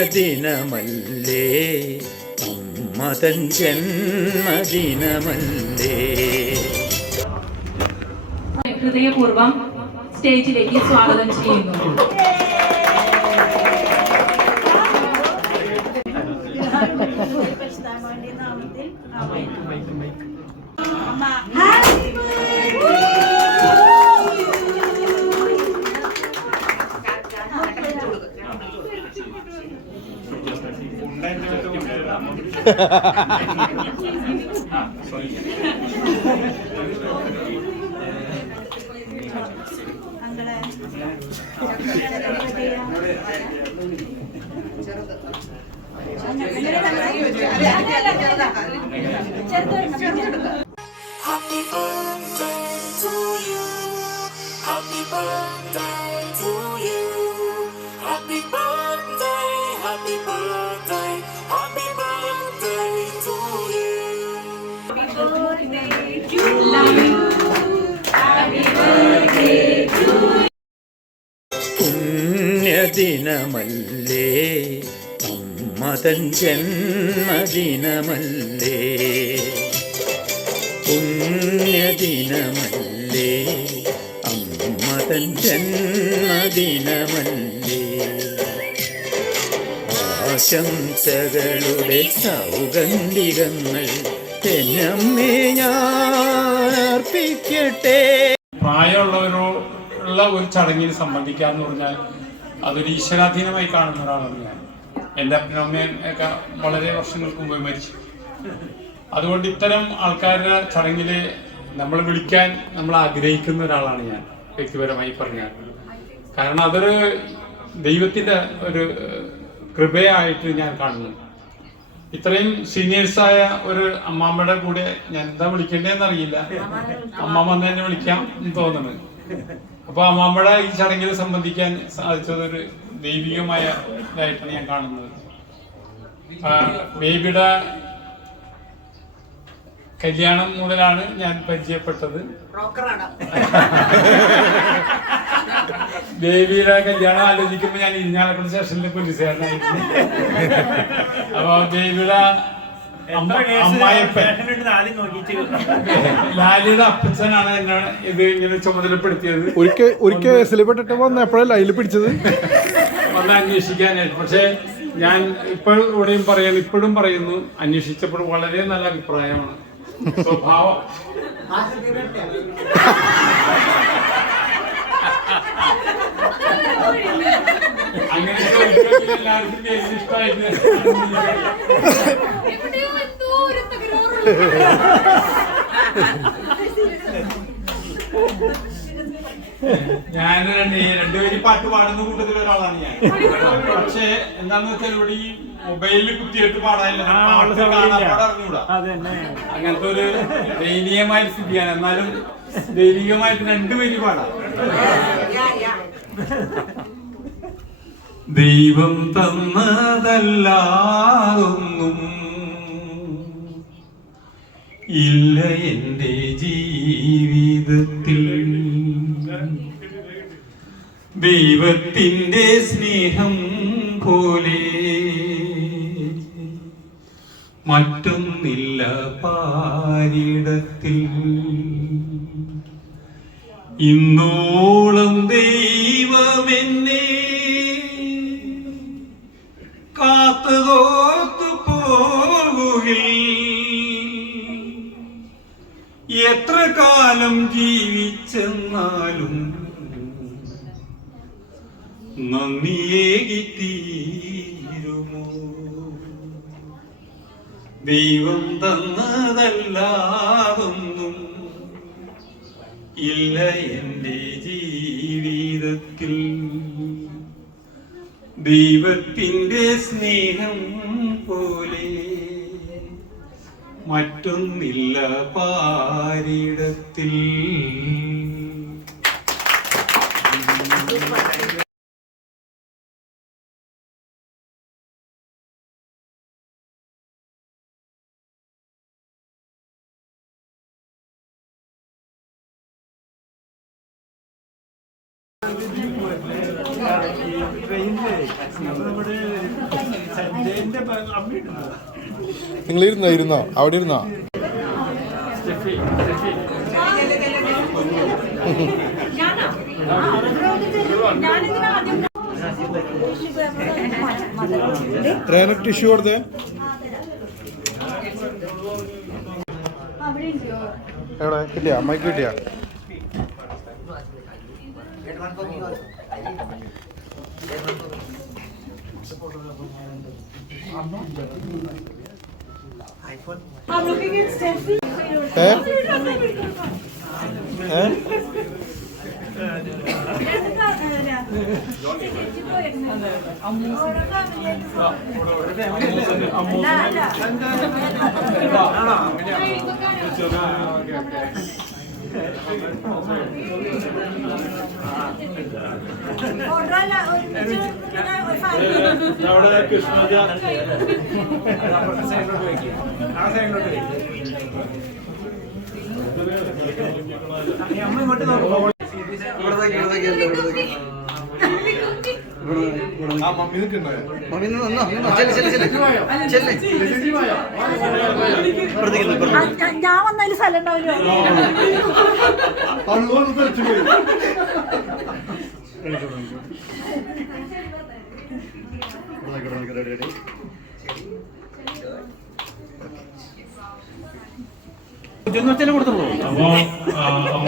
പുണ്യദിനമല്ലേ അമ്മതൻ ജന്മദിനമല്ലേ. ഹൃദയപൂർവ്വം സ്റ്റേജിലേക്ക് സ്വാഗതം ചെയ്യുന്നു. Happy birthday to you. Happy birthday to you. Happy birthday, happy birthday, happy birthday to you. Happy birthday to you. Happy birthday to you. പുണ്യദിനമല്ലേ അമ്മതൻ ജന്മദിനമല്ലേ. പുണ്യദിനമല്ലേ അമ്മതൻ ജന്മദിനമല്ലേ. ആശംസകളുടെ സൗഗന്ധികങ്ങൾ എന്നമ്മേ ഞാൻ അർപ്പിക്കട്ടെ. പ്രായമുള്ളവരുള്ള ഒരു ചടങ്ങിൽ സംബന്ധിക്കുക എന്ന് പറഞ്ഞാൽ അതൊരു ഈശ്വരാധീനമായി കാണുന്ന ഒരാളാണ് ഞാൻ. എൻ്റെ അപ്പനും അമ്മയും ഒക്കെ വളരെ വർഷങ്ങൾക്ക് മുമ്പ് മരിച്ചു. അതുകൊണ്ട് ഇത്തരം ആൾക്കാരുടെ ചടങ്ങിൽ നമ്മൾ വിളിക്കാൻ നമ്മൾ ആഗ്രഹിക്കുന്ന ഒരാളാണ് ഞാൻ വ്യക്തിപരമായി പറഞ്ഞാൽ. കാരണം അതൊരു ദൈവത്തിൻ്റെ ഒരു കൃപയായിട്ട് ഞാൻ കാണുന്നു. ഇത്രയും സീനിയേഴ്സായ ഒരു അമ്മാമ്മയുടെ കൂടെ ഞാൻ എന്താ വിളിക്കേണ്ടതെന്ന് അറിയില്ല. അമ്മാമ്മ തന്നെ വിളിക്കാം എന്ന് തോന്നുന്നു. അപ്പൊ അമ്മാമ്മയുടെ ഈ ചടങ്ങിൽ സംബന്ധിക്കാൻ സാധിച്ചതൊരു ദൈവികമായ ഇതായിട്ടാണ് ഞാൻ കാണുന്നത്. ബേബിയുടെ കല്യാണം മുതലാണ് ഞാൻ പരിചയപ്പെട്ടത്. ബേബിയുടെ കല്യാണം ആലോചിക്കുമ്പോ ഞാൻ ഇരിഞ്ഞാലക്കുട സ്റ്റേഷനിലെ പോലീസുകാരനായിരുന്നു. അപ്പൊ ബേബിയുടെ ലാലിയുടെ അപ്പച്ചനാണ് എന്നെ ഇത് ഇങ്ങനെ ചുമതലപ്പെടുത്തിയത്. ഒരു കേസിൽപ്പെട്ടിട്ട് വന്നപ്പോഴല്ല അതിൽ പിടിച്ചത് വന്ന് അന്വേഷിക്കാനായിട്ട്. പക്ഷെ ഞാൻ ഇപ്പോഴും പറയുന്നു, അന്വേഷിച്ചപ്പോൾ വളരെ നല്ല അഭിപ്രായമാണ്. സ്വഭാവം അങ്ങനെ എല്ലാവർക്കും കേസ് ഇഷ്ടമായിട്ട് ഞാൻ രണ്ടുപേര് പാട്ട് പാടുന്ന കൂട്ടത്തിൽ ഒരാളാണ് ഞാൻ. പക്ഷെ എന്താന്ന് വെച്ചാൽ ഇവിടെ ഈ മൊബൈലിൽ കുത്തിയിട്ട് പാടാനില്ല, അറിഞ്ഞൂടാ. അങ്ങനത്തെ ഒരു ദയനീയമായ സ്ഥിതിയാണ്. എന്നാലും ദൈവികമായിട്ട് രണ്ടുപേര് പാടാം. ദൈവം തന്നതല്ലാതൊന്നും ഇല്ല എൻ്റെ ജീവിതത്തിൽ. ദൈവത്തിൻ്റെ സ്നേഹം പോലെ മറ്റൊന്നില്ല പാരിടത്തിൽ. ഇന്നോളം ദൈവമെന്നെ കാത്തുതോർത്തു പോകുകിൽ. എത്ര കാലം ജീവിച്ചെന്നാലും നന്ദിയേകിത്തീരുമോ. ദൈവം തന്നതല്ലാതൊന്നും ഇല്ല എൻ്റെ ജീവിതത്തിൽ. ദൈവത്തിൻ്റെ സ്നേഹം പോലെ മറ്റൊന്നില്ല പാരിടത്തിൽ. നിങ്ങൾ ഇരുന്നോ അവിടെ ഇരുന്നോ? ട്രെയിനൊക്കെ ടിഷ്യൂ കൊടുത്തേ. എവിടെ കിട്ടിയാ? അമ്മയ്ക്ക് കിട്ടിയാ? ഞാൻ വന്നതിൽ സ്ഥലം ഉണ്ടാവില്ല. അപ്പൊ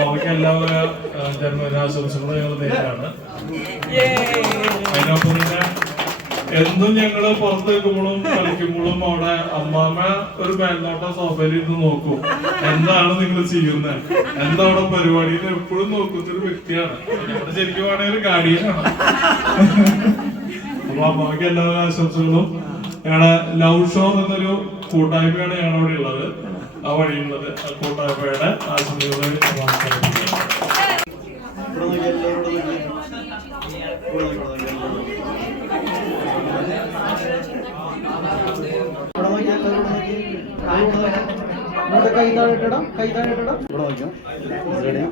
അമ്മയ്ക്ക് എല്ലാവരും ജന്മദിനാശംസകളും ഞങ്ങൾ നേരാണ്. അതിനൊപ്പം തന്നെ എന്നും ഞങ്ങള് പുറത്ത് നിൽക്കുമ്പോഴും കളിക്കുമ്പോഴും അവിടെ അമ്മാമ്മ ഒരു മേൽനോട്ടം സോഫയിൽ ഇരുന്ന് നോക്കും, എന്താണ് നിങ്ങൾ ചെയ്യുന്നത്, എന്താ അവിടെ പരിപാടി എപ്പോഴും നോക്കുന്ന ഒരു വ്യക്തിയാണ്. ഞങ്ങളുടെ ശരിക്കും വേണമെങ്കിൽ ഗാർഡിയനാണ്. അപ്പൊ അമ്മയ്ക്ക് എല്ലാവരും ആശംസകളും. ഞങ്ങളുടെ ലവ് ഷോ എന്നൊരു കൂട്ടായ്മയാണ് ഞങ്ങൾ അവിടെ ഉള്ളത്, ആ വഴിയുള്ളത്. ആ കൂട്ടായ്മയുടെ ആശംസകളെ കൈ താഴെടാം, കൈ താഴെടാം. ഇവിടെ നോക്കിയോ, റെഡി.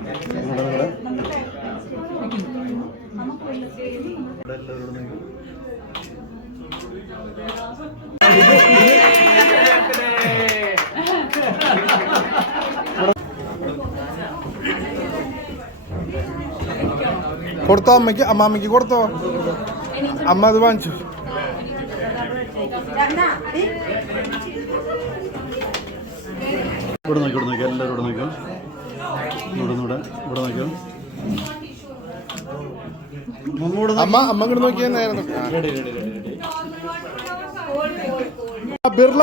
കൊടുത്തോ അമ്മയ്ക്ക്? അമ്മാമ്മയ്ക്ക് കൊടുത്തോ? അമ്മ അത് വാങ്ങിച്ചു. ഇവിടെ നോക്കി, ഇവിടെ നോക്കിയോ, എല്ലാവരും ഇവിടെ നോക്കിയോ, ഇവിടെ നോക്കിയോ. അമ്മ ഇങ്ങോട്ട് നോക്കിയാ നേരെ ബിർള.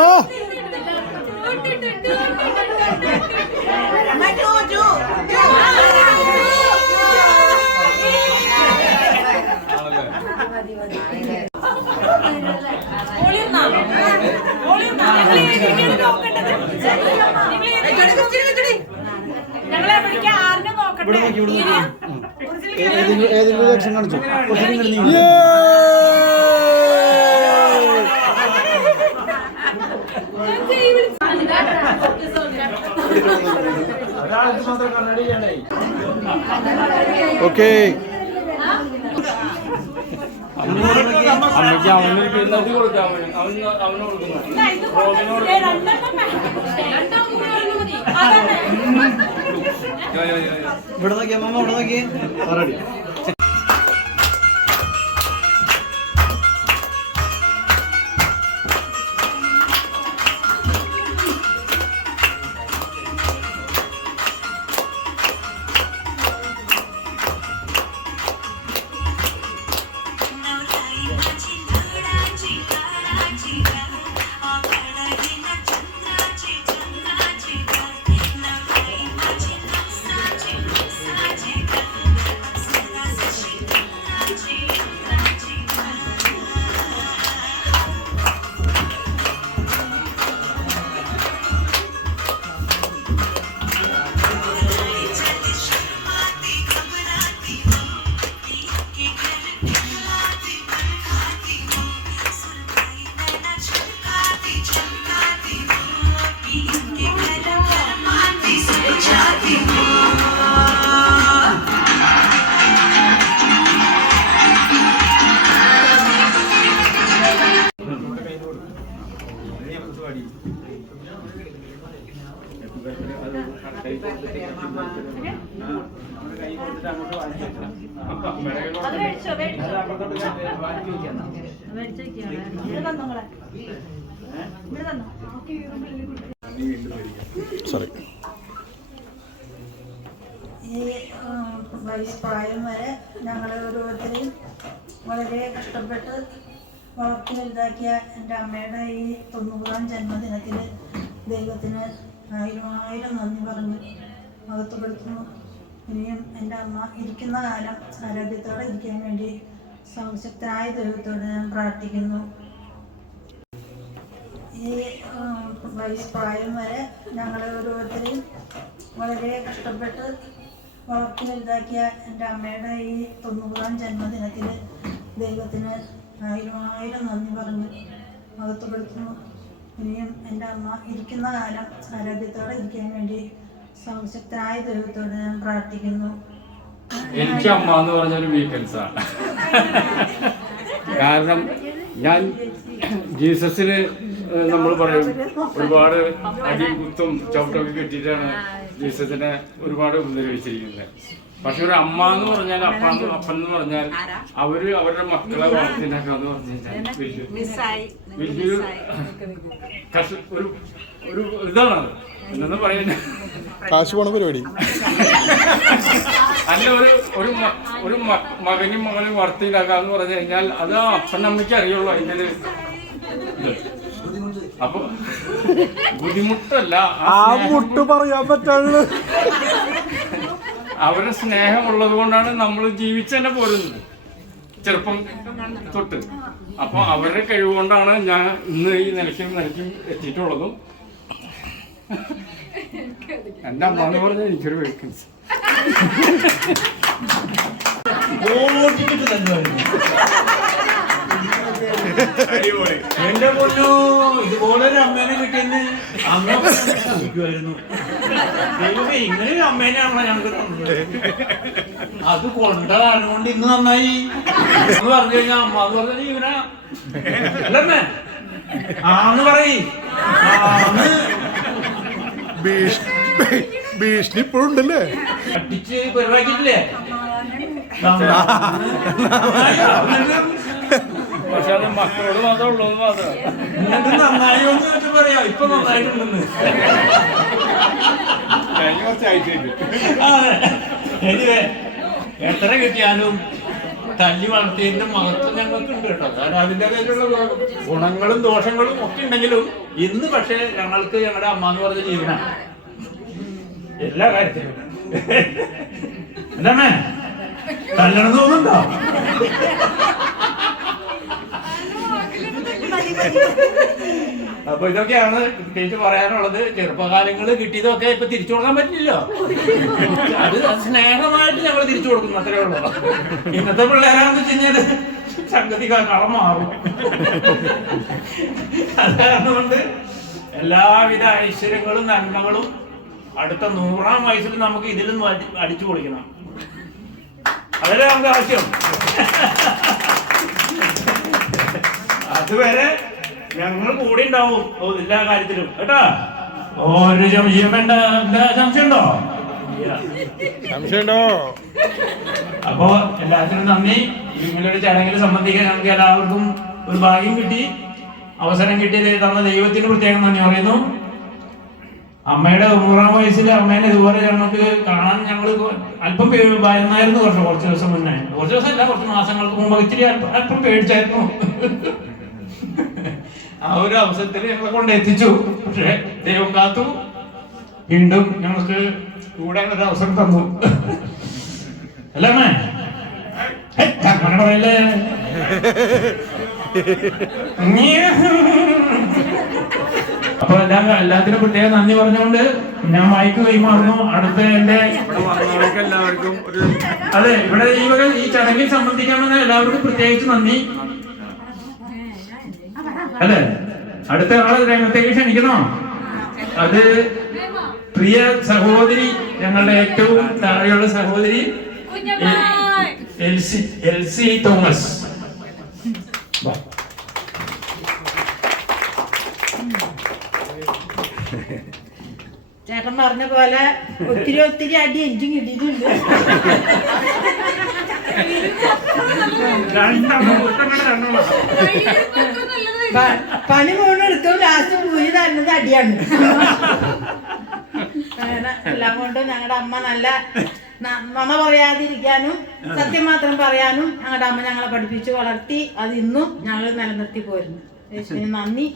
ഏതെങ്കിലും ആക്ഷൻ കാണിച്ചു. ഓക്കെ. അമ്മയ്ക്ക് അവനൊരു പിന്നോട്ട് കൊടുക്കാം, അവന് കൊടുക്കുന്നു. ഇവിടെ നോക്കിയ അമ്മ, ഇവിടെ നോക്കി. റെഡി. അത് മേടിച്ചോ സോറി. ഈ പ്രായം വരെ ഞങ്ങളെ ഓരോരുത്തരെയും വളരെ കഷ്ടപ്പെട്ട് വളർത്തി വലുതാക്കിയ എൻ്റെ അമ്മയുടെ ഈ 90-ാം ജന്മദിനത്തിൽ ദൈവത്തിന് 1000 നന്ദി പറഞ്ഞ് മഹത്വപ്പെടുത്തുന്നു. ഇനിയും എൻ്റെ അമ്മ ഇരിക്കുന്ന കാലം ആരോഗ്യത്തോടെ ഇരിക്കാൻ വേണ്ടി സർവശക്തനായ ദൈവത്തോട് ഞാൻ പ്രാർത്ഥിക്കുന്നു. ഈ പ്രായം വരെ ഞങ്ങളെ ഓരോരുത്തരെയും വളരെ കഷ്ടപ്പെട്ട് വളർത്തി വലുതാക്കിയ എൻ്റെ അമ്മയുടെ ഈ 90-ാം ജന്മദിനത്തിൽ ദൈവത്തിന് 1000 നന്ദി പറഞ്ഞ് മഹത്വപ്പെടുത്തുന്നു. ഇനിയും എൻ്റെ അമ്മ ഇരിക്കുന്ന കാലം ആരോഗ്യത്തോടെ ഇരിക്കാൻ വേണ്ടി സർവശക്തനായ ദൈവത്തോട് ഞാൻ പ്രാർത്ഥിക്കുന്നു. എനിക്ക് അമ്മ എന്ന് പറഞ്ഞൊരു വീക്കൻസ് ആണ്. കാരണം ഞാൻ ജീസസിന് നമ്മൾ പറയും ഒരുപാട് അടികുത്തും ചവിട്ടൊക്കെ കെട്ടിയിട്ടാണ് ജീസസിനെ ഒരുപാട് ഉപദ്രവിച്ചിരിക്കുന്നത്. പക്ഷെ ഒരു അമ്മ എന്ന് പറഞ്ഞാൽ അപ്പൻ എന്ന് പറഞ്ഞാൽ അവരുടെ മക്കളെ വളർത്തിനാക്കാന്ന് പറഞ്ഞു കഴിഞ്ഞാൽ വലിയൊരു ഒരു ഇതാണ്. എന്നു പറയുന്നത് കാശ് പോണ പരിപാടി അല്ല. ഒരു മകനും മകനും വളർത്തിയിലാക്കാന്ന് പറഞ്ഞു കഴിഞ്ഞാൽ അത് ആ അപ്പനമ്മയ്ക്ക് അറിയുള്ളൂ അതിൻ്റെ ഇത്. അപ്പൊ ബുദ്ധിമുട്ടല്ല, ആ മുട്ട് പറയാൻ പറ്റാണ്. അവരുടെ സ്നേഹമുള്ളത് കൊണ്ടാണ് നമ്മൾ ജീവിച്ചെന്നെ പോരുന്നത് ചെറുപ്പം തൊട്ട്. അപ്പൊ അവരുടെ കഴിവുകൊണ്ടാണ് ഞാൻ ഇന്ന് ഈ നിലയ്ക്കും എത്തിയിട്ടുള്ളതും. എൻ്റെ അമ്മ എന്ന് പറഞ്ഞാൽ എനിക്കൊരു വേക്കൻസി. എന്റെ പൊന്നോ, ഇതുപോലെ ഒരു അമ്മേനെ കിട്ടിയെന്ന് അമ്മ ചോദിക്കുമായിരുന്നു. ദൈവമേ, ഇങ്ങനെ ഒരു അമ്മേനെയാണല്ലോ ഞങ്ങൾക്ക് തന്നത്. അത് കൊണ്ട കാരണം കൊണ്ട് ഇന്ന് നന്നായി എന്ന് പറഞ്ഞു കഴിഞ്ഞാൽ അമ്മ എന്ന് പറഞ്ഞാൽ ഇവനാ അല്ലമ്മേ ആന്ന് പറയും. ഭീഷണി ഇപ്പോഴുണ്ടല്ലേ? കട്ടിച്ച് പരിപാടിക്കില്ലേ? പക്ഷെ അത് മക്കളോട് മാത്രമേ ഉള്ളൂ. എന്നിട്ട് നന്നായി എന്ന് വെച്ചാൽ പറയാം ഇപ്പൊ നന്നായിട്ടുണ്ടെന്ന്. എനിവേ, എത്ര കിട്ടിയാലും തല്ലി വളർത്തിയതിന്റെ മഹത്വം ഞങ്ങൾക്ക് ഉണ്ട് കേട്ടോ. കാരണം അതിൻ്റെ കയ്യിലുള്ള ഗുണങ്ങളും ദോഷങ്ങളും ഒക്കെ ഉണ്ടെങ്കിലും ഇന്ന് പക്ഷെ ഞങ്ങൾക്ക് ഞങ്ങളുടെ അമ്മ എന്ന് പറഞ്ഞ ജീവനാണ് എല്ലാ കാര്യത്തിലും. എന്താ കല്യാണം തോന്നുന്നുണ്ടോ? അപ്പൊ ഇതൊക്കെയാണ് പ്രത്യേകിച്ച് പറയാനുള്ളത്. ചെറുപ്പകാലങ്ങൾ കിട്ടിയതൊക്കെ ഇപ്പൊ തിരിച്ചു കൊടുക്കാൻ പറ്റില്ലല്ലോ. അത് സ്നേഹമായിട്ട് ഞങ്ങൾ തിരിച്ചു കൊടുക്കുന്നു, അത്രേ ഉള്ളൂ. ഇന്നത്തെ പിള്ളേരാണെന്ന് വെച്ച് കഴിഞ്ഞാല് സംഗതി കളം മാറും. അതുകൊണ്ട് എല്ലാവിധ ഐശ്വര്യങ്ങളും നന്മകളും അടുത്ത 100-ാം വയസ്സിൽ നമുക്ക് ഇതിലും അടിച്ചു പൊളിക്കണം. അതല്ലേ നമുക്ക് ആവശ്യം. അതുവരെ ഞങ്ങൾ കൂടെ ഉണ്ടാവും എല്ലാ കാര്യത്തിലും കേട്ടാ. ഒരു സംശയം വേണ്ട. എന്താ സംശയമുണ്ടോ? സംശയമുണ്ടോ? അപ്പോ എല്ലാത്തിനും നന്ദി. ഇങ്ങനൊരു ചടങ്ങിൽ സംബന്ധിക്കാൻ ഞങ്ങൾക്ക് എല്ലാവർക്കും ഒരു ഭാഗ്യം കിട്ടി, അവസരം കിട്ടി തന്ന ദൈവത്തിന് പ്രത്യേകം നന്ദി പറയുന്നു. അമ്മയുടെ 100-ാം വയസ്സിൽ അമ്മേനെ ഇതുപോലെ ഞങ്ങൾക്ക് കാണാൻ ഞങ്ങൾ അല്പം ഭയന്നായിരുന്നു. കുറച്ച് ദിവസം മുന്നേ, കുറച്ച് ദിവസം അല്ല, കുറച്ച് മാസങ്ങൾക്ക് മുമ്പ് ഇച്ചിരി അല്പം പേടിച്ചായിരുന്നു. ആ ഒരു അവസരത്തിൽ ഞങ്ങളെ കൊണ്ട് എത്തിച്ചു. പക്ഷെ ദൈവം കാത്തു, വീണ്ടും ഞങ്ങൾക്ക് കൂടാൻ ഒരു അവസരം തന്നു. അല്ലേ അങ്ങനെ പറയല്ലേ? അപ്പൊ എല്ലാത്തിനും പ്രത്യേകം നന്ദി പറഞ്ഞുകൊണ്ട് ഞാൻ മൈക്ക് കൈമാറുന്നു. അടുത്ത എന്റെ എല്ലാവർക്കും ഒരു അതെ, ഇവിടെ ഈ ചടങ്ങിൽ സംബന്ധിക്കണമെന്ന് എല്ലാവർക്കും പ്രത്യേകിച്ച് നന്ദി. അല്ലെ, അടുത്ത ആളെ രംഗത്തേക്ക് ക്ഷണിക്കണോ? അത് പ്രിയ സഹോദരി, ഞങ്ങളുടെ ഏറ്റവും താഴെയുള്ള സഹോദരി എൽസി തോമസ്. ചേട്ടൻ പറഞ്ഞ പോലെ ഒത്തിരി ഒത്തിരി അടി എനിക്കും കിട്ടിയിട്ടുണ്ട്. പണി പോണെടുക്കും ലാസ്റ്റ് കൂലി തരുന്നത് അടിയാണ്. അങ്ങനെ എല്ലാം കൊണ്ടും ഞങ്ങളുടെ അമ്മ നല്ല നുണ പറയാതിരിക്കാനും സത്യം മാത്രം പറയാനും ഞങ്ങളുടെ അമ്മ ഞങ്ങളെ പഠിപ്പിച്ച് വളർത്തി. അത് ഇന്നും ഞങ്ങൾ നിലനിർത്തി പോരുന്നു. യേശുവിന് നന്ദി.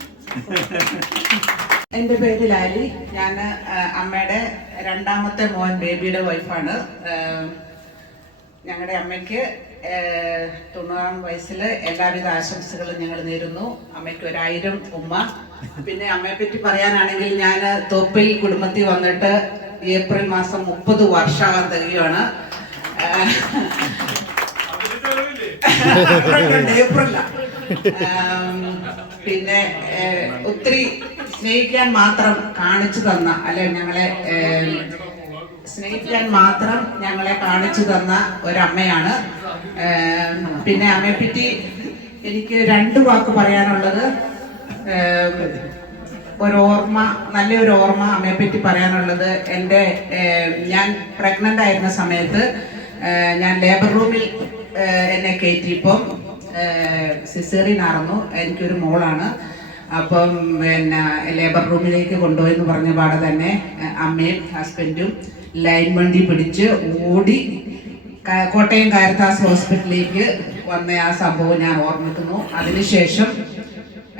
എൻ്റെ പേര് ലാലി. ഞാൻ അമ്മയുടെ രണ്ടാമത്തെ മോൻ ബേബിയുടെ വൈഫാണ്. ഞങ്ങളുടെ അമ്മയ്ക്ക് 90-ാം വയസ്സിൽ എല്ലാവിധ ആശംസകളും ഞങ്ങൾ നേരുന്നു. അമ്മയ്ക്ക് 1000 ഉമ്മ. പിന്നെ അമ്മയെ പറ്റി പറയാനാണെങ്കിൽ ഞാൻ തോപ്പിൽ കുടുംബത്തിൽ വന്നിട്ട് ഏപ്രിൽ മാസം 30 വർഷമാകാൻ തികയാണ്. ഏപ്രിലാണ്. പിന്നെ ഒത്തിരി സ്നേഹിക്കാൻ മാത്രം കാണിച്ചു തന്ന, അല്ലെ ഞങ്ങളെ സ്നേഹിക്കാൻ മാത്രം ഞങ്ങളെ കാണിച്ചു തന്ന ഒരമ്മയാണ്. പിന്നെ അമ്മയെപ്പറ്റി എനിക്ക് 2 വാക്ക് പറയാനുള്ളത്. ഒരോർമ്മ, നല്ലൊരു ഓർമ്മ അമ്മയെപ്പറ്റി പറയാനുള്ളത്, ഞാൻ പ്രഗ്നൻ്റ് ആയിരുന്ന സമയത്ത് ഞാൻ ലേബർ റൂമിൽ എന്നെ കയറ്റിയപ്പം സിസേറിയൻ ആയിരുന്നു. എനിക്കൊരു മോളാണ്. അപ്പം പിന്നെ ലേബർ റൂമിലേക്ക് കൊണ്ടുപോയെന്ന് പറഞ്ഞ പാടെ തന്നെ അമ്മയും ഹസ്ബൻഡും ലൈൻ വണ്ടി പിടിച്ച് ഓടി കോട്ടയം കാരിത്താസ് ഹോസ്പിറ്റലിലേക്ക് വന്ന ആ സംഭവം ഞാൻ ഓർമ്മിക്കുന്നു. അതിനുശേഷം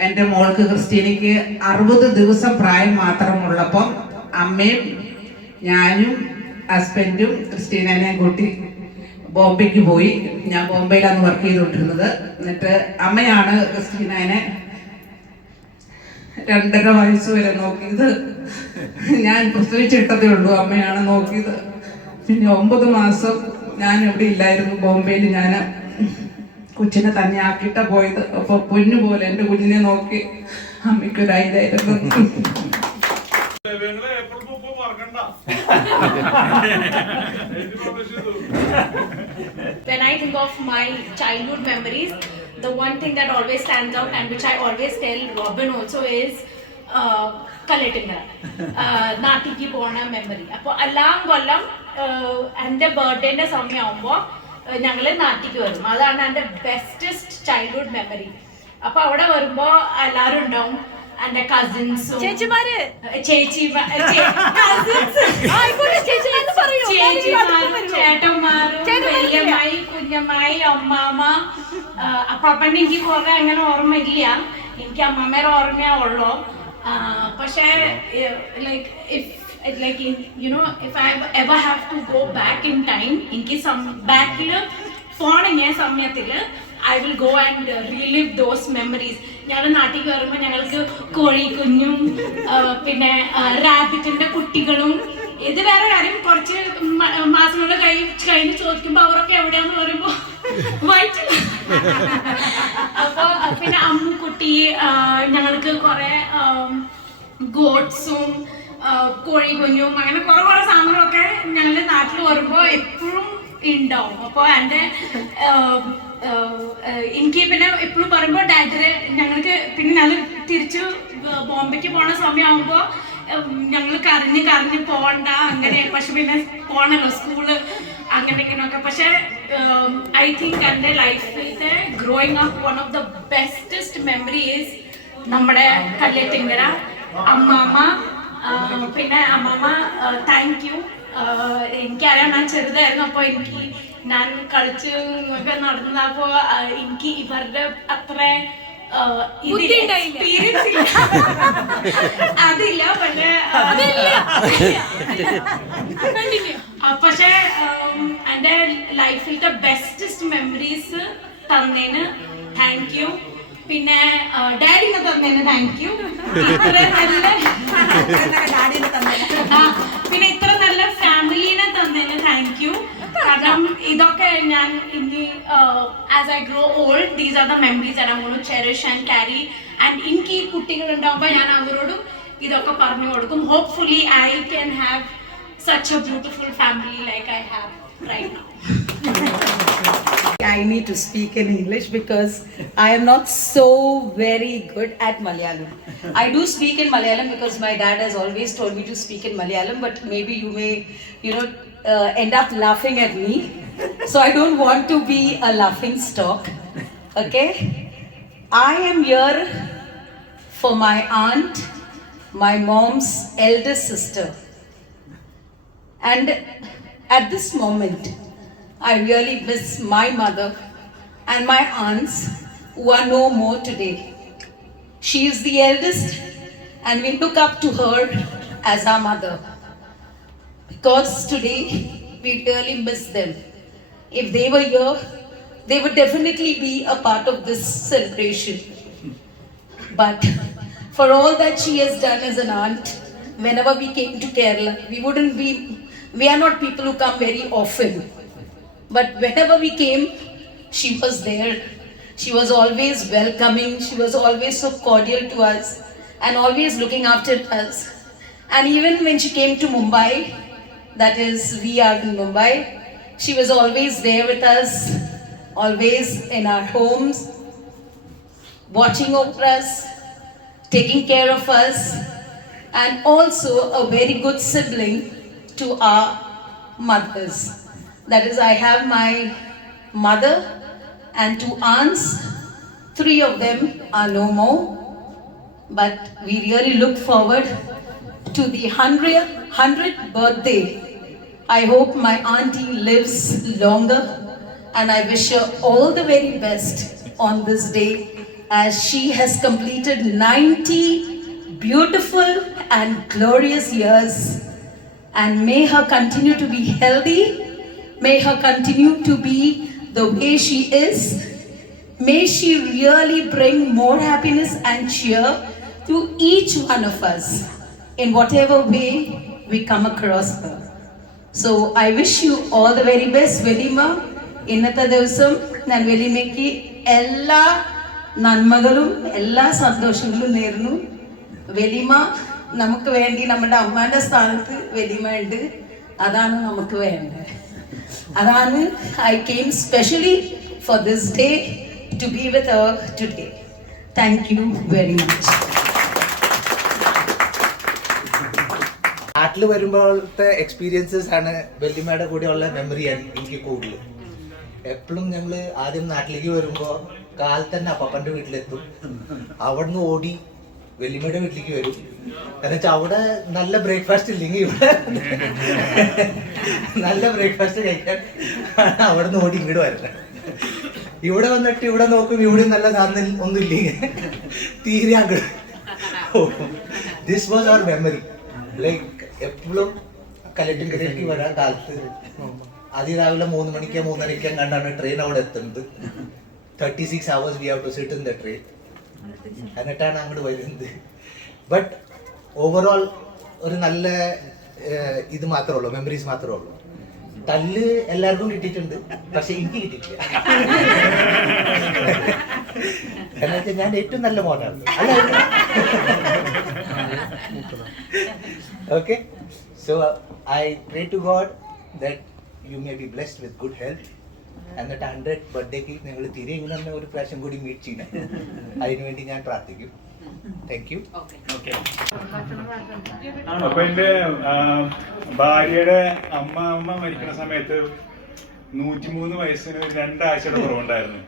എൻ്റെ മോൾക്ക് ക്രിസ്റ്റീനയ്ക്ക് 60 ദിവസം പ്രായം മാത്രമുള്ളപ്പം അമ്മയും ഞാനും ഹസ്ബൻഡും ക്രിസ്റ്റീനേനെ കൂട്ടി ബോംബെക്ക് പോയി. ഞാൻ ബോംബെയിലാണ് വർക്ക് ചെയ്തുകൊണ്ടിരുന്നത്. എന്നിട്ട് അമ്മയാണ് ക്രിസ്റ്റീനേനെ 2.5 വയസ്സ് വരെ നോക്കിയത്. ഞാൻ പ്രസവിച്ചിട്ടതേ ഉള്ളൂ, അമ്മയാണ് നോക്കിയത്. പിന്നെ 9 മാസം ഞാൻ ഇവിടെ ഇല്ലായിരുന്നു. ബോംബെയിൽ ഞാൻ കൊച്ചിനെ തന്നെ ആക്കിയിട്ടാ പോയത്. അപ്പൊ പൊന്നുപോലെ എൻ്റെ കുഞ്ഞിനെ നോക്കി അമ്മയ്ക്കൊരായിരുന്നു. When I think of my childhood memories, the one thing that always stands out and which I always tell Robin also is Kalatingara. Natiki pona memory. Appo allam kollam ande birthday ന്റെ സമയമാകുമ്പോൾ ഞങ്ങൾ നാട്ടിക്ക് വരും. അതാണ് എൻ്റെ bestest childhood memory. അപ്പൊ അവിടെ വരുമ്പോ എല്ലാവരും ഉണ്ടാവും. എന്റെ കസിൻസും ചേച്ചിമാരും ചേട്ടന്മാരും വലിയമ്മായി കുഞ്ഞമ്മായി അമ്മാമ്മ അപ്പാപ്പൻ്റെ എനിക്ക് കുറെ അങ്ങനെ ഓർമ്മയില്ല. എനിക്ക് അമ്മാമ്മയുടെ ഓർമ്മയേ ഉള്ളൂ. പക്ഷേ if I ever have to go back in time, എനിക്ക് ബാക്കിൽ പോണെങ്കിൽ സമയത്തിൽ I will go and relive those memories. ഞാൻ നാട്ടിൽ കയറുമ്പോൾ ഞങ്ങൾക്ക് കോഴി കുഞ്ഞും പിന്നെ റാബിറ്റിന്റെ കുട്ടികളും. ഇത് വേറെ കാര്യം, കുറച്ച് മാസങ്ങൾ കഴിഞ്ഞ് ചോദിക്കുമ്പോൾ അവരൊക്കെ എവിടെയാന്ന് പറയുമ്പോൾ വയറ്റിൽ. അപ്പോൾ പിന്നെ അമ്മുക്കുട്ടി, ഞങ്ങൾക്ക് കുറെ ഗോട്ട്സും കോഴി കുഞ്ഞും അങ്ങനെ കുറെ സാധനങ്ങളൊക്കെ ഞങ്ങൾ നാട്ടിൽ വരുമ്പോൾ എപ്പോഴും ഉണ്ടാവും. അപ്പോൾ എൻ്റെ എനിക്ക് പിന്നെ എപ്പോഴും പറയുമ്പോൾ ഡാഡിനെ ഞങ്ങൾക്ക് പിന്നെ ഞങ്ങൾ തിരിച്ചു ബോംബെക്ക് പോണ സമയമാകുമ്പോൾ ഞങ്ങൾ കരഞ്ഞ് പോകണ്ട അങ്ങനെ. പക്ഷെ പിന്നെ പോകണല്ലോ സ്കൂള് അങ്ങനെ ഇങ്ങനെയൊക്കെ. പക്ഷെ ഐ തിങ്ക് എൻ്റെ ലൈഫിലത്തെ growing up one of the bestest memory is നമ്മുടെ കല്ലേറ്റിങ്കര അമ്മാമ്മ. പിന്നെ അമ്മാമ്മ താങ്ക് യു. എനിക്കറിയാം ഞാൻ ചെറുതായിരുന്നു. അപ്പോൾ ഞാൻ കളിച്ച് ഒക്കെ നടന്നപ്പോൾ എനിക്ക് ഇവരുടെ അത്ര അതില്ല. പക്ഷെ എൻ്റെ ലൈഫിലത്തെ ബെസ്റ്റസ്റ്റ് മെമ്മറീസ് തന്നതിന് താങ്ക് യു. പിന്നെ ഡാഡിനെ തന്നതിന് താങ്ക് യു. പിന്നെ ഇത്ര നല്ല ഫാമിലിനെ തന്നതിന് താങ്ക് യു. കാരണം ഇതൊക്കെ ഞാൻ ഇനി as I grow old, these are the memories that I'm going to cherish and carry. And എനിക്ക് ഈ കുട്ടികൾ ഉണ്ടാകുമ്പോൾ ഞാൻ അവരോടും ഇതൊക്കെ പറഞ്ഞു കൊടുക്കും. Hopefully I can have such a beautiful family like I have right now. I need to speak in English because I am not so very good at Malayalam. I do speak in Malayalam because my dad has always told me to speak in Malayalam, but maybe you may, end up laughing at me. So I don't want to be a laughing stock. Okay? I am here for my aunt, my mom's eldest sister. And at this moment, I really miss my mother and my aunts who are no more today. She is the eldest and we look up to her as our mother. Because today we really miss them. If they were here, they would definitely be a part of this celebration. But for all that she has done as an aunt, whenever we came to Kerala, we are not people who come very often. But whenever we came, she was there. She was always welcoming. She was always so cordial to us and always looking after us. And even when she came to Mumbai, that is, we are in Mumbai, she was always there with us, always in our homes, watching over us, taking care of us, and also a very good sibling to our mothers. That is, I have my mother and 2 aunts. 3 of them are no more. But we really look forward to the 100th birthday. I hope my auntie lives longer and I wish her all the very best on this day as she has completed 90 beautiful and glorious years. And may her continue to be healthy. May her continue to be the way she is. May she really bring more happiness and cheer to each one of us in whatever way we come across her. So I wish you all the very best, Velima. ഇന്നത്തെ ദിവസം ഞാൻ വെലിമയ്ക്ക് എല്ലാ നന്മകളും എല്ലാ സന്തോഷങ്ങളും നേരുന്നു. വെലിമ നമുക്ക് വേണ്ടി നമ്മുടെ അമ്മയുടെ സ്ഥാനത്ത് വെലിമ ഉണ്ട്. അതാണ് നമുക്ക് വേണ്ടത്. അതാണ് I came specially for this day to be with her today. Thank you very much. നാട്ടിൽ വരുമ്പോഴത്തെ എക്സ്പീരിയൻസസ് ആണ് വെല്ലിമ്മയുടെ കൂടെയുള്ള മെമ്മറിയാണ് എനിക്ക് കൂടുതൽ. എപ്പോഴും ഞങ്ങൾ ആദ്യം നാട്ടിലേക്ക് വരുമ്പോൾ കാലത്ത് തന്നെ അപ്പൻ്റെ വീട്ടിലെത്തും. അവിടുന്ന് ഓടി വെല്ലിമ്മയുടെ വീട്ടിലേക്ക് വരും. എന്നുവെച്ചാൽ അവിടെ നല്ല ബ്രേക്ക്ഫാസ്റ്റ് ഇല്ലെങ്കിൽ ഇവിടെ നല്ല ബ്രേക്ക്ഫാസ്റ്റ് കഴിക്കാൻ അവിടുന്ന് ഓടി ഇങ്ങോട്ട് വരണം. ഇവിടെ വന്നിട്ട് ഇവിടെ നോക്കും, ഇവിടെ നല്ല സാധനം ഒന്നും ഇല്ലെങ്കിൽ തീരെ അങ്ങോട്ട്. This was our memory. Like എപ്പോഴും കലക്ടറിലേക്ക് വരാൻ കാലത്ത് അതിരാവിലെ 3 മണിക്ക് 3:30 കണ്ടാണ് ട്രെയിൻ അവിടെ എത്തുന്നത്. 36 hours we have to sit in the train. എന്നിട്ടാണ് അങ്ങോട്ട് വരുന്നത്. ബട്ട് ഓവറോൾ ഒരു നല്ല ഇത് മാത്രമേ ഉള്ളൂ, മെമ്മറീസ് മാത്രമേ ഉള്ളൂ. തല്ല് എല്ലാവർക്കും കിട്ടിയിട്ടുണ്ട്, പക്ഷെ എനിക്ക് കിട്ടിയിട്ടില്ല. എന്ന് വെച്ചാൽ ഞാൻ ഏറ്റവും നല്ല മോനാണ്. Okay, so I pray to God that you may be blessed with good health. എന്നിട്ട് 100th ബർത്ത്ഡേക്ക് നിങ്ങൾ തിരികെ ഇങ്ങനെ ഒരു പ്രാവശ്യം കൂടി മീറ്റ് ചെയ്യണം. അതിനുവേണ്ടി ഞാൻ പ്രാർത്ഥിക്കും. Thank you. അപ്പൊ എന്റെ ഭാര്യയുടെ അമ്മ മരിക്കുന്ന സമയത്ത് 103 വയസ്സിന് 2 ആഴ്ചയുടെ കുറവുണ്ടായിരുന്നു.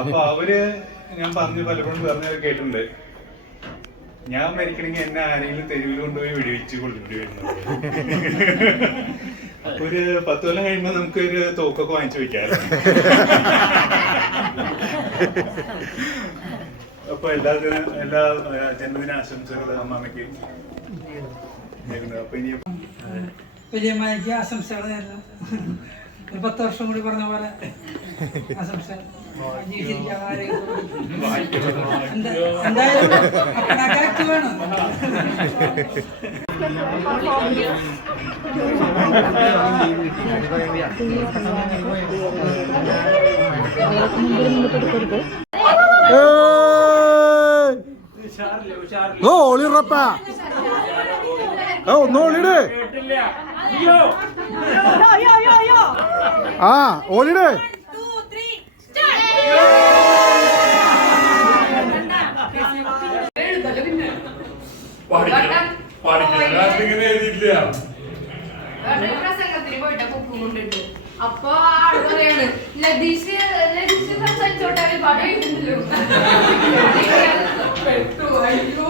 അപ്പൊ അവര് ഞാൻ പലപ്പോഴും പറഞ്ഞത് കേട്ടിട്ടുണ്ട്, ഞാൻ മരിക്കണമെങ്കിൽ എന്നെ ആരെങ്കിലും തെരുവിൽ കൊണ്ടുപോയി വെടിവെച്ച് കൊണ്ടിട്ട് വരുന്നത്. അപ്പൊ ഒരു 10 കൊല്ലം കഴിയുമ്പോ നമുക്ക് ഒരു തോക്കൊക്കെ വാങ്ങിച്ചു വെക്കാറ്. അപ്പൊ എല്ലാ ജന്മദിന ആശംസകളും അമ്മമ്മയ്ക്ക്. അപ്പൊ ഇനി വലിയമ്മയ്ക്ക് ആശംസകൾ നേരുന്നു. ഒരു 10 വർഷം കൂടി പറഞ്ഞ പോലെ ആശംസ. എന്തായാലും കറക്റ്റ് വേണം. ഒന്നോളിട്. ആ ഓളിട്. പ്രസംഗത്തിന് പോയിട്ട് ബുക്കും കൊണ്ടിട്ട് അപ്പൊ ആള് പറയാണ് ലതീഷ് സംസാരിച്ചോട്ടെ ഒരുപാട് എഴുതുന്നല്ലോ പെട്ടു. അയ്യോ